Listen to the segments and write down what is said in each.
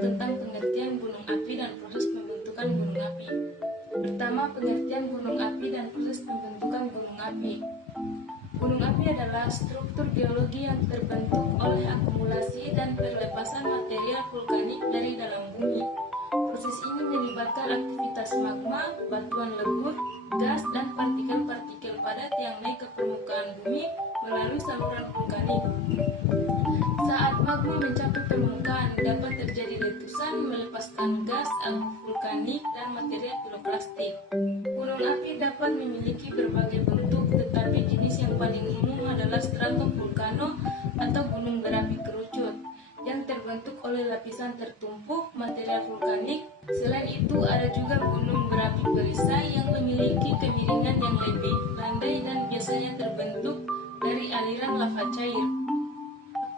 tentang pengertian gunung api dan proses pembentukan gunung api. Pertama, pengertian gunung api dan proses pembentukan gunung api. Gunung api adalah struktur geologi yang terbentuk oleh akumulasi dan perlepasan material vulkanik dari dalam bumi. Proses ini melibatkan aktivitas magma, batuan legut, gas, dan partikel-partikel padat yang naik ke permukaan bumi melalui saluran vulkanik. Saat magma mencapai permukaan, dapat terjadi letusan melepaskan gas, abu vulkanik, dan material piroklastik. Gunung api dapat memiliki berbagai bentuk, tetapi jenis yang paling umum adalah stratovolcano atau gunung berapi kerucut yang terbentuk oleh lapisan tertumpuk material vulkanik. Selain itu, ada juga gunung berapi perisai yang memiliki kemiringan yang lebih landai dan biasanya terbentuk dari aliran lava cair.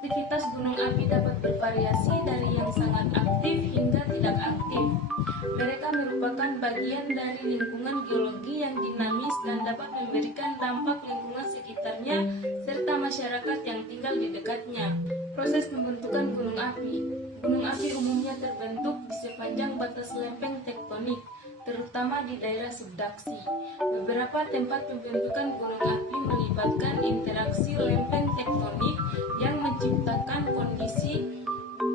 Aktivitas gunung api dapat bervariasi dari yang sangat aktif hingga tidak aktif. Mereka merupakan bagian dari lingkungan geologi yang dinamis dan dapat memberikan dampak lingkungan sekitarnya serta masyarakat yang tinggal di dekatnya. Proses pembentukan gunung api. Gunung api umumnya terbentuk di sepanjang batas lempeng tektonik, terutama di daerah subduksi. Beberapa tempat pembentukan gunung api melibatkan interaksi lempeng tektonik yang menciptakan kondisi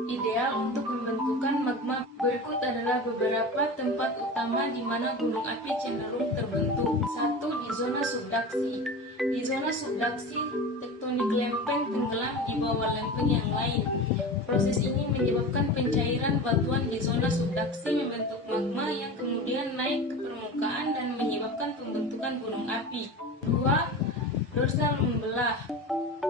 ideal untuk pembentukan magma. Berikut adalah beberapa tempat utama di mana gunung api cenderung terbentuk. 1. Di zona subduksi. Di zona subduksi, tektonik lempeng tenggelam di bawah lempeng yang lain. Proses ini menyebabkan pencairan batuan di zona subduksi membentuk magma yang kemudian naik ke permukaan dan menyebabkan pembentukan gunung api. 2. Dorsal membelah.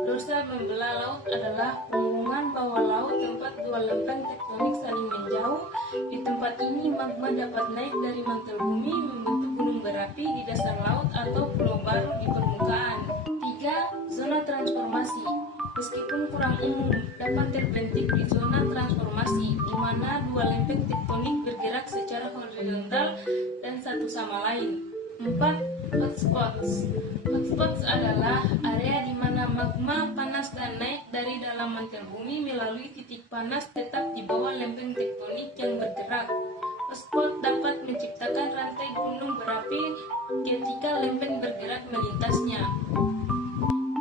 Dorsal membelah laut adalah punggungan bawah laut tempat dua lempeng tektonik saling menjauh. Di tempat ini magma dapat naik dari mantel bumi membentuk gunung berapi di dasar laut atau pulau baru di permukaan. 3. Zona transformasi. Meskipun kurang umum, dapat terbentuk di zona transformasi, di mana dua lempeng tektonik bergerak secara horizontal dan satu sama lain. 4. Hotspots. Hotspots adalah area di mana magma panas dan naik dari dalam mantel bumi melalui titik panas tetap di bawah lempeng tektonik yang bergerak. Hotspot dapat menciptakan rantai gunung berapi ketika lempeng bergerak melintasnya.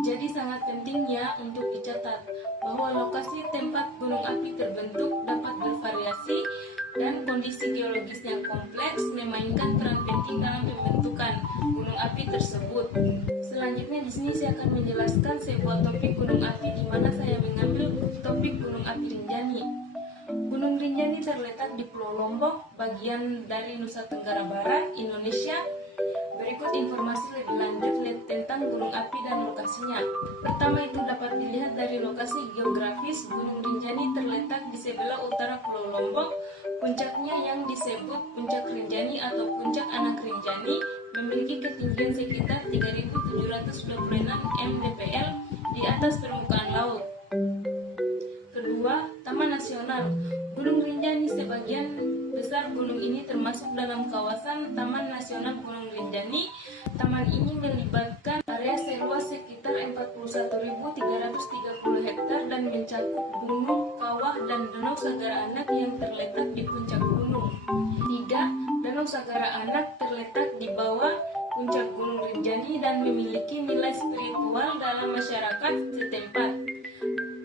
Jadi sangat penting ya untuk dicatat bahwa lokasi tempat gunung api terbentuk dapat bervariasi dan kondisi geologis yang kompleks memainkan peran penting dalam pembentukan gunung api tersebut. Selanjutnya di sini saya akan menjelaskan sebuah topik gunung api di mana saya mengambil topik gunung api Rinjani. Gunung Rinjani terletak di Pulau Lombok, bagian dari Nusa Tenggara Barat, Indonesia. Berikut informasi lebih lanjut tentang gunung api dan lokasinya. Pertama itu dapat dilihat dari lokasi geografis. Gunung Rinjani terletak di sebelah utara Pulau Lombok. Puncaknya yang disebut Puncak Rinjani atau Puncak Anak Rinjani memiliki ketinggian sekitar 3.726 mdpl di atas permukaan laut. Kedua, Taman Nasional. Gunung Rinjani sebagian besar gunung ini termasuk dalam kawasan Taman Nasional Gunung Rinjani. Taman ini melibatkan area seluas sekitar 41.330 hektar dan mencakup gunung, kawah, dan danau Sagara Anak yang terletak di puncak gunung. 3. Danau Sagara Anak terletak di bawah puncak Gunung Rinjani dan memiliki nilai spiritual dalam masyarakat setempat.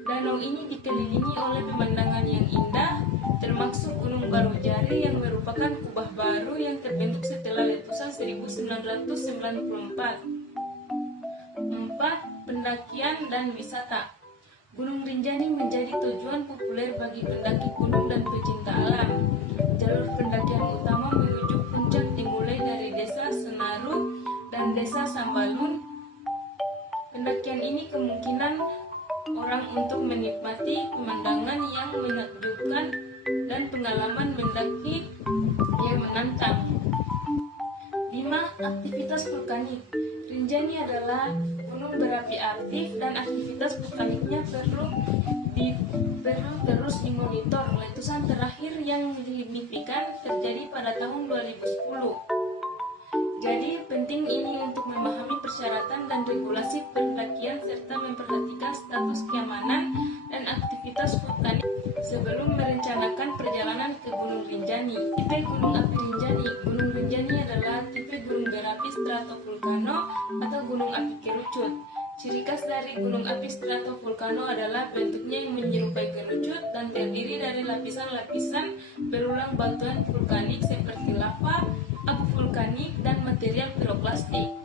Danau ini dikelilingi oleh pemandangan yang indah, termasuk Gunung Barujari yang merupakan kubah baru yang terbentuk setelah letusan 1994. 4. Pendakian dan wisata. Gunung Rinjani menjadi tujuan populer bagi pendaki gunung dan pecinta alam. Jalur pendakian utama menuju puncak dimulai dari Desa Senaru dan Desa Sambalun. Pendakian ini kemungkinan orang untuk menikmati pemandangan yang menakjubkan dan pengalaman mendaki yang menantang. 5. Aktivitas vulkanik. Rinjani adalah gunung berapi aktif dan aktivitas vulkaniknya perlu terus dimonitor. Letusan terakhir yang signifikan terjadi pada tahun 2010. Jadi penting ini untuk memahami persyaratan dan regulasi pendakian serta memperhatikan status keamanan dan aktivitas vulkanik sebelum merencanakan perjalanan Rinjani. Tipe gunung api Rinjani. Gunung Rinjani adalah tipe gunung berapi stratovolcano atau gunung api kerucut. Ciri khas dari gunung api stratovolcano adalah bentuknya yang menyerupai kerucut dan terdiri dari lapisan-lapisan berulang batuan vulkanik seperti lava, abu vulkanik, dan material piroklastik.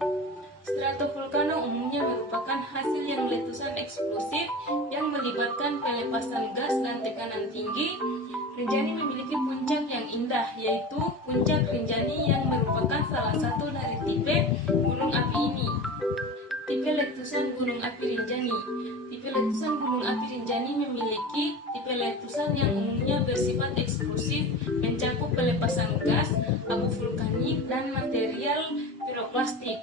Stratovolcano umumnya merupakan hasil yang letusan eksplosif yang melibatkan pelepasan gas dan tekanan tinggi. Rinjani memiliki puncak yang indah, yaitu Puncak Rinjani yang merupakan salah satu dari tipe gunung api ini. Tipe letusan gunung api Rinjani. Tipe letusan gunung api Rinjani memiliki tipe letusan yang umumnya bersifat eksplosif, mencakup pelepasan gas, abu vulkanik, dan material piroklastik.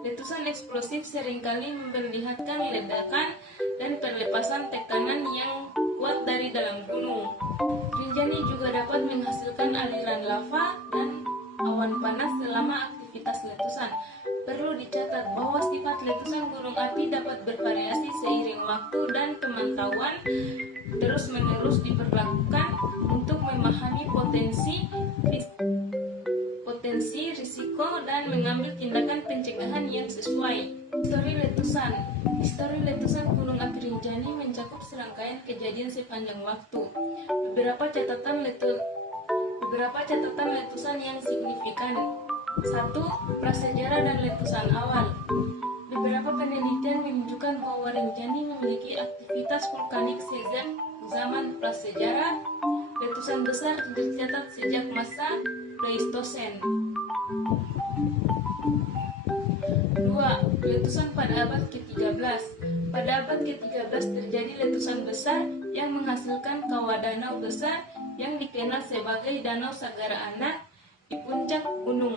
Letusan eksplosif seringkali memperlihatkan ledakan dan perlepasan tekanan yang kuat dari dalam gunung. Rinjani juga dapat menghasilkan aliran lava dan awan panas selama aktivitas letusan. Perlu dicatat bahwa sifat letusan gunung api dapat bervariasi seiring waktu dan pemantauan terus-menerus diperlakukan untuk memahami potensi, risiko, dan mengambil tindakan pencegahan yang sesuai. Histori letusan gunung api Rinjani mencakup serangkaian kejadian sepanjang waktu. Beberapa catatan letusan yang signifikan. 1. Prasejarah dan letusan awal. Beberapa penelitian menunjukkan bahwa Rinjani memiliki aktivitas vulkanik sejak zaman prasejarah. Letusan besar tercatat sejak masa Pleistosen. 2. Letusan pada abad ke-13. Pada abad ke-13 terjadi letusan besar yang menghasilkan kawah danau besar yang dikenal sebagai Danau Sagara Anak di puncak gunung.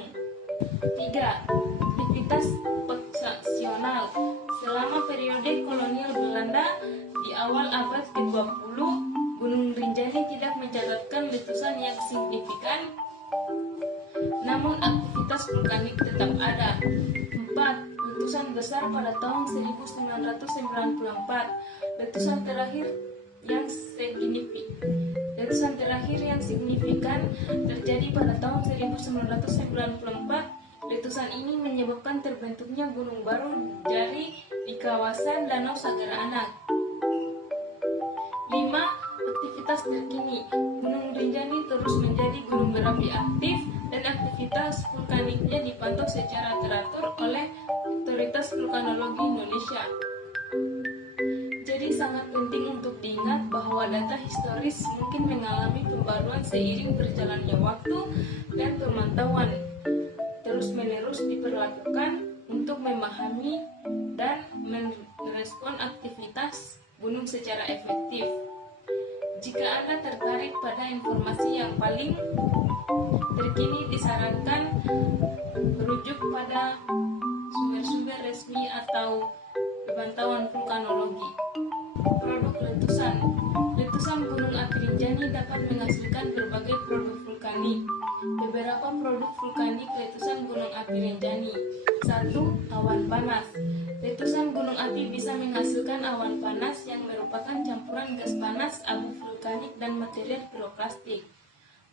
3. Aktivitas podsessional. Selama periode kolonial Belanda di awal abad ke-20, Gunung Rinjani tidak mencatatkan letusan yang signifikan, namun aktivitas vulkanik tetap ada. 4. Letusan besar pada tahun 1994. Letusan terakhir yang signifikan terjadi pada tahun 1994. Letusan ini menyebabkan terbentuknya gunung baru di kawasan Danau Sagara Anak. 5. Aktivitas terkini. Gunung Rinjani terus menjadi gunung berapi aktif dan aktivitas vulkaniknya dipantau secara teratur oleh Otoritas Vulkanologi Indonesia. Jadi sangat penting untuk diingat bahwa data historis mungkin mengalami pembaruan seiring berjalannya waktu dan pemantauan terus-menerus diperlakukan untuk memahami dan merespon aktivitas gunung secara efektif. Jika Anda tertarik pada informasi yang paling terkini, disarankan merujuk pada sumber-sumber resmi atau pemantauan vulkanologi. Produk letusan. Letusan gunung api Rinjani dapat menghasilkan berbagai produk vulkanik. Beberapa produk vulkanik letusan gunung api Rinjani. 1. Awan panas. Letusan gunung api bisa menghasilkan awan panas yang merupakan campuran gas panas, abu vulkanik, dan material piroklastik.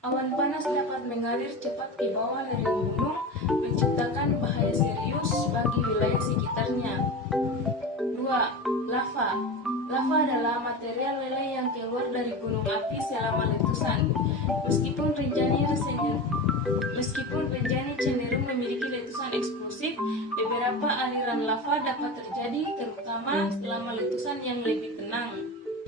Awan panas dapat mengalir cepat ke bawah lereng gunung, menciptakan bahaya serius bagi wilayah sekitarnya. 2. Lava. Lava adalah material leleh yang keluar dari gunung api selama letusan. Meskipun Rinjani cenderung memiliki letusan eksplosif, beberapa aliran lava dapat terjadi, terutama selama letusan yang lebih tenang.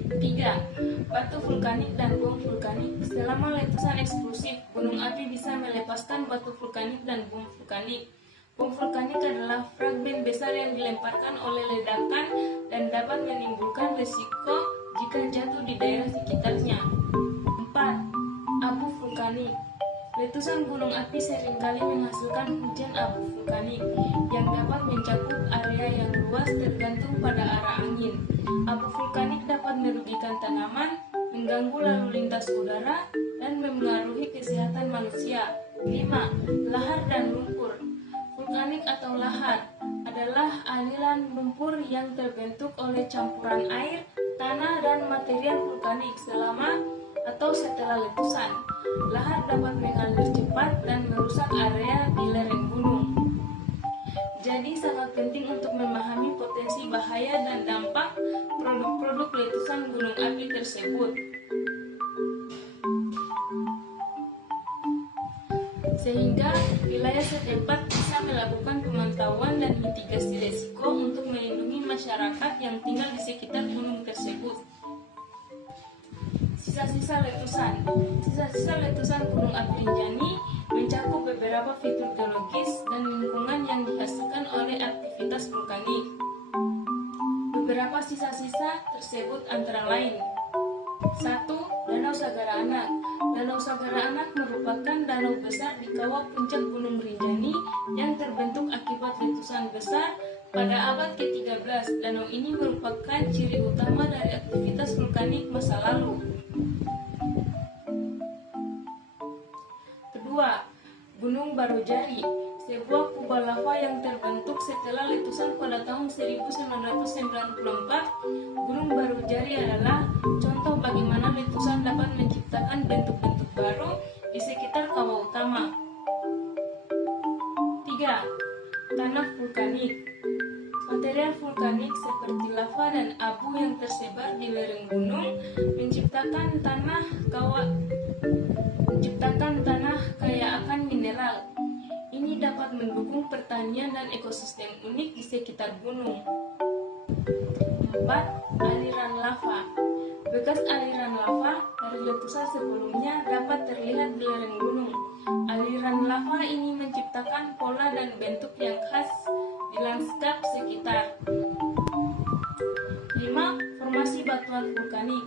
3. Batu vulkanik dan bom vulkanik. Selama letusan eksplosif, gunung api bisa melepaskan batu vulkanik dan bom vulkanik. Bom vulkanik adalah fragmen besar yang dilemparkan oleh ledakan dan dapat menimbulkan risiko jika jatuh di daerah sekitarnya. 4. Abu vulkanik. Letusan gunung api seringkali menghasilkan hujan abu vulkanik yang dapat mencakup area yang luas tergantung pada arah angin. Abu vulkanik dapat merugikan tanaman, mengganggu lalu lintas udara, dan memengaruhi kesehatan manusia. 5. Lahar dan lumpur. Vulkanik atau lahar adalah aliran lumpur yang terbentuk oleh campuran air, tanah, dan material vulkanik selama atau setelah letusan. Lahar dapat mengalir cepat dan merusak area di lereng gunung. Jadi sangat penting untuk memahami potensi bahaya dan dampak produk-produk letusan gunung api tersebut. Sehingga wilayah setempat bisa melakukan pemantauan dan mitigasi risiko untuk melindungi masyarakat yang tinggal di sekitar gunung tersebut. Sisa-sisa letusan. Sisa-sisa letusan Gunung Api Rinjani mencakup beberapa fitur geologis dan lingkungan yang dihasilkan oleh aktivitas vulkanik. Beberapa sisa-sisa tersebut antara lain: 1. Danau Sagara Anak. Danau Sagara Anak merupakan danau besar di kawah puncak Gunung Rinjani yang terbentuk akibat letusan besar pada abad ke-13. Danau ini merupakan ciri utama dari aktivitas vulkanik masa lalu. Kedua, Gunung Barujari, sebuah kubah lava yang terbentuk setelah letusan pada tahun 1994. Gunung Barujari adalah contoh bagaimana letusan dapat menciptakan bentuk-bentuk baru di sekitar kawah utama. 3. Tanah vulkanik. Material vulkanik seperti lava dan abu yang tersebar di lereng gunung menciptakan tanah kaya akan mineral. Ini dapat mendukung pertanian dan ekosistem unik di sekitar gunung. 4. Aliran lava. Bekas aliran lava dari letusan sebelumnya dapat terlihat di lereng gunung. Aliran lava ini menciptakan pola dan bentuk yang khas di lanskap sekitar. 5. Formasi batuan vulkanik.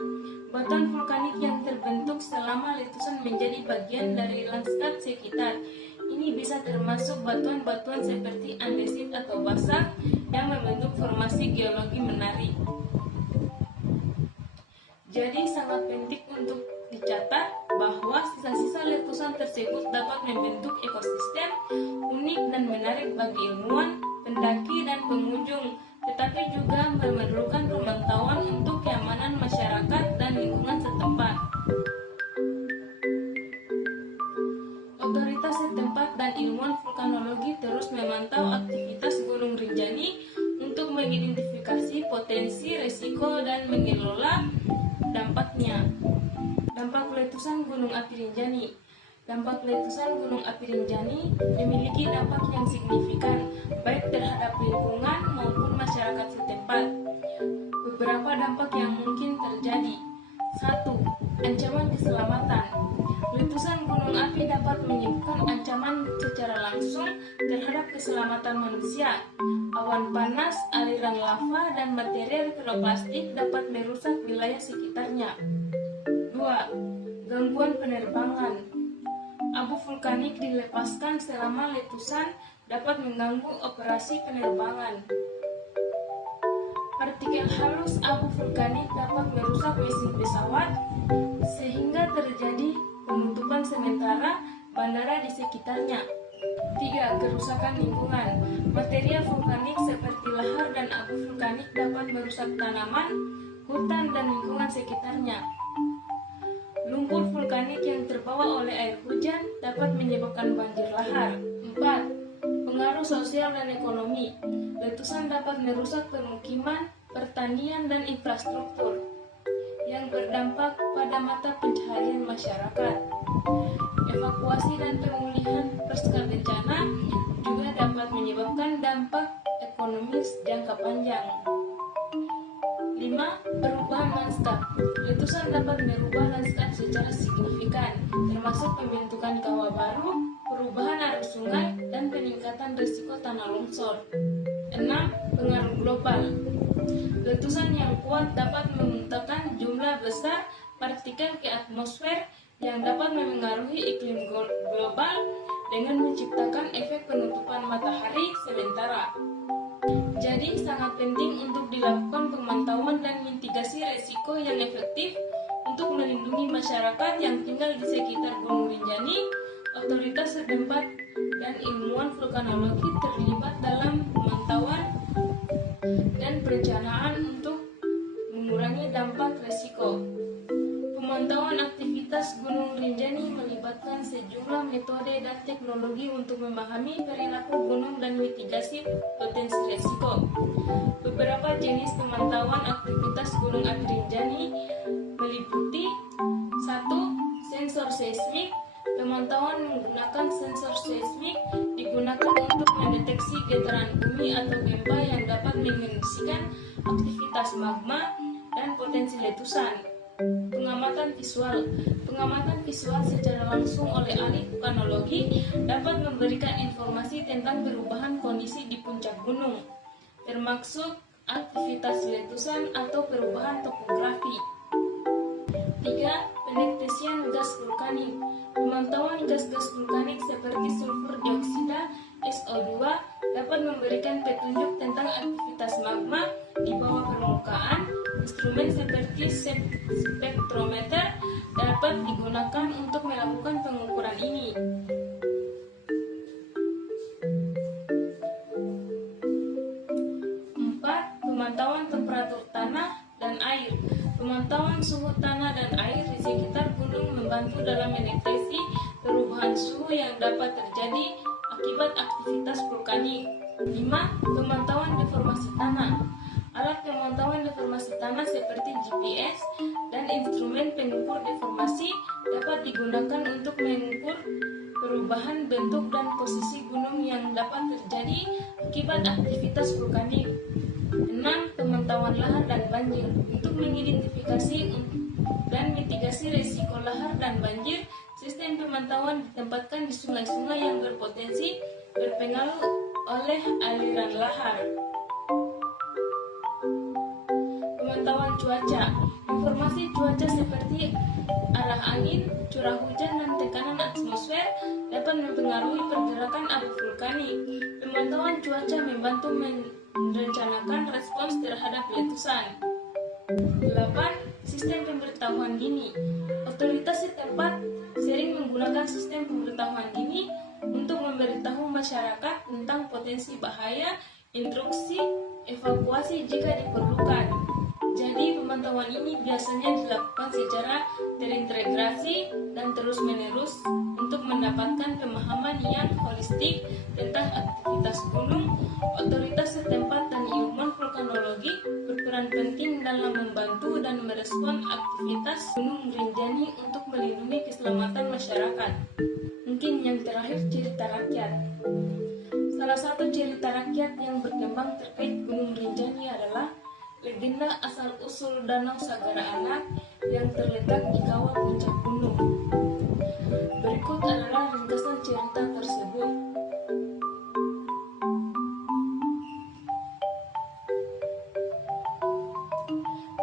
Batuan vulkanik yang terbentuk selama letusan menjadi bagian dari lanskap sekitar. Ini bisa termasuk batuan-batuan seperti andesit atau basalt yang membentuk formasi geologi menarik. Jadi sangat penting untuk dicatat bahwa sisa-sisa letusan tersebut dapat membentuk ekosistem unik dan menarik bagi ilmuwan, pendaki, dan pengunjung, tetapi juga memerlukan pemantauan untuk keamanan masyarakat dan lingkungan setempat. Otoritas setempat dan ilmuwan vulkanologi terus memantau aktivitas Gunung Rinjani untuk mengidentifikasi potensi risiko dan mengelola dampaknya. Dampak letusan Gunung Api Rinjani. Dampak letusan Gunung Api Rinjani memiliki dampak yang signifikan baik terhadap lingkungan maupun masyarakat setempat. Beberapa dampak yang mungkin terjadi. 1. Ancaman keselamatan. Letusan gunung api dapat menyebabkan ancaman secara langsung terhadap keselamatan manusia. Awan panas, aliran lava, dan material piroklastik dapat merusak wilayah sekitarnya. 2. Gangguan penerbangan. Abu vulkanik dilepaskan selama letusan dapat mengganggu operasi penerbangan. Partikel halus abu vulkanik dapat merusak mesin pesawat sehingga terjadi penutupan sementara bandara di sekitarnya. 3. Kerusakan lingkungan. Material vulkanik seperti lahar dan abu vulkanik dapat merusak tanaman, hutan, dan lingkungan sekitarnya. Lumpur vulkanik yang terbawa oleh air hujan dapat menyebabkan banjir lahar. 4. Pengaruh sosial dan ekonomi. Letusan dapat merusak permukiman, pertanian, dan infrastruktur yang berdampak pada mata pencaharian masyarakat. Evakuasi dan pemulihan pasca bencana juga dapat menyebabkan dampak ekonomis jangka panjang. 5. Perubahan lanskap. Letusan dapat merubah lanskap secara signifikan, termasuk pembentukan kawah baru, perubahan arus sungai, dan peningkatan risiko tanah longsor. 6. Pengaruh global. Letusan yang kuat dapat memuntahkan jumlah besar partikel ke atmosfer yang dapat memengaruhi iklim global dengan menciptakan efek penutupan matahari sementara. Jadi sangat penting untuk dilakukan pemantauan dan mitigasi risiko yang efektif untuk melindungi masyarakat yang tinggal di sekitar Gunung Rinjani. Otoritas setempat dan ilmuwan vulkanologi terlibat dalam pemantauan dan perencanaan untuk mengurangi dampak risiko. Pemantauan aktivitas Aktivitas Gunung Rinjani melibatkan sejumlah metode dan teknologi untuk memahami perilaku gunung dan mitigasi potensi risiko. Beberapa jenis pemantauan aktivitas Gunung Api Rinjani meliputi 1. Sensor seismik. Pemantauan menggunakan sensor seismik digunakan untuk mendeteksi getaran bumi atau gempa yang dapat mengindikasikan aktivitas magma dan potensi letusan. Pengamatan visual. Pengamatan visual secara langsung oleh ahli vulkanologi dapat memberikan informasi tentang perubahan kondisi di puncak gunung, termasuk aktivitas letusan atau perubahan topografi. 3. Pendeteksian gas vulkanik. Pemantauan gas-gas vulkanik seperti sulfur dioksida SO2 dapat memberikan petunjuk tentang aktivitas magma di bawah permukaan. Instrumen seperti spektrometer dapat digunakan untuk melakukan pengukuran ini. 4. Pemantauan temperatur tanah dan air. Pemantauan suhu tanah dan air di sekitar gunung membantu dalam mendeteksi perubahan suhu yang dapat terjadi akibat aktivitas vulkanik. 5. Pemantauan deformasi tanah. Alat pemantauan deformasi tanah seperti GPS dan instrumen pengukur deformasi dapat digunakan untuk mengukur perubahan bentuk dan posisi gunung yang dapat terjadi akibat aktivitas vulkanik. 6. Pemantauan lahar dan banjir. Untuk mengidentifikasi dan mitigasi risiko lahar dan banjir, sistem pemantauan ditempatkan di sungai-sungai yang berpotensi terpengaruh oleh aliran lahar. Pemantauan cuaca. Informasi cuaca seperti arah angin, curah hujan, dan tekanan atmosfer dapat mempengaruhi pergerakan abu vulkanik. Pemantauan cuaca membantu merencanakan respons terhadap letusan. 8. Sistem pemberitahuan dini. Otoritas setempat sering menggunakan sistem pemberitahuan dini untuk memberitahu masyarakat tentang potensi bahaya, instruksi, evakuasi jika diperlukan. Jadi pemantauan ini biasanya dilakukan secara terintegrasi dan terus-menerus untuk mendapatkan pemahaman yang holistik tentang aktivitas gunung. Otoritas setempat dan ilmuwan vulkanologi berperan penting dalam membantu dan merespon aktivitas Gunung Rinjani untuk melindungi keselamatan masyarakat. Mungkin yang terakhir, cerita rakyat. Salah satu cerita rakyat yang berkembang terkait Gunung Rinjani adalah legenda asal-usul Danau Sagara Anak yang terletak di kawah puncak gunung. Berikut adalah ringkasan cerita tersebut.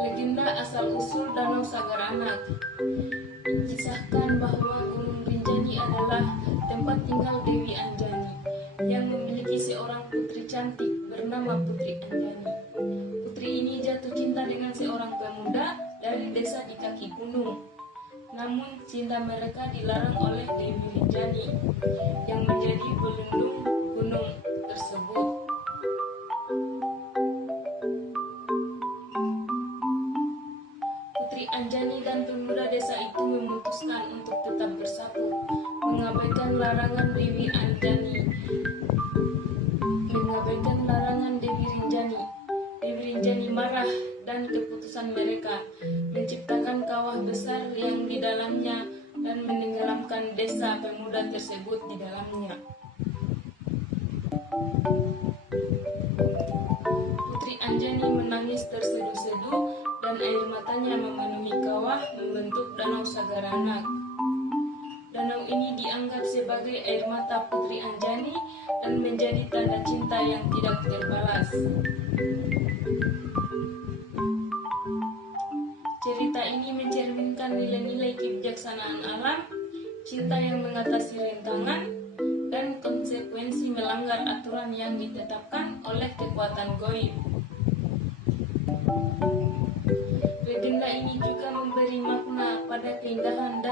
Legenda asal-usul Danau Sagara Anak. Dikisahkan bahwa Gunung Rinjani adalah tempat tinggal Dewi Anjani yang memiliki seorang putri cantik bernama Putri Anjani. Putri ini jatuh cinta dengan seorang pemuda dari desa di kaki gunung. Namun cinta mereka dilarang oleh Dewi Rinjani yang menjadi pelindung gunung tersebut. Putri Anjani dan pemuda desa itu memutuskan untuk tetap bersatu, mengabaikan larangan Dewi Rinjani. Dewi Rinjani marah dan keputusan mereka menciptakan kawah besar yang di dalamnya dan menenggelamkan desa pemuda tersebut di dalamnya. Putri Anjani menangis terseduh-seduh dan air matanya memenuhi kawah membentuk Danau Sagara Anak. Danau ini dianggap sebagai air mata Putri Anjani dan menjadi tanda cinta yang tidak terbalas. Cerita ini mencerminkan nilai-nilai kebijaksanaan alam, cinta yang mengatasi rintangan, dan konsekuensi melanggar aturan yang ditetapkan oleh kekuatan gaib. Legenda ini juga memberi makna pada keindahan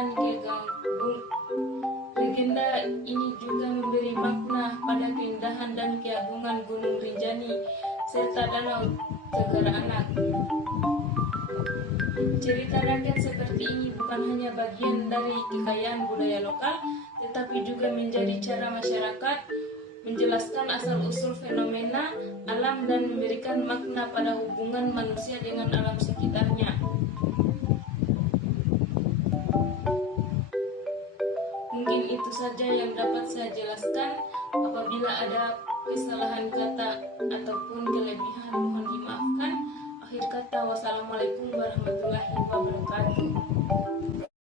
dan keagungan Gunung Rinjani serta Danau Sagara Anak. Cerita rakyat seperti ini bukan hanya bagian dari kekayaan budaya lokal, tetapi juga menjadi cara masyarakat menjelaskan asal-usul fenomena alam dan memberikan makna pada hubungan manusia dengan alam sekitarnya. Mungkin itu saja yang dapat saya jelaskan. Apabila ada kesalahan kata ataupun kelebihan, mohon dimaafkan. Akhir kata, wassalamualaikum warahmatullahi wabarakatuh.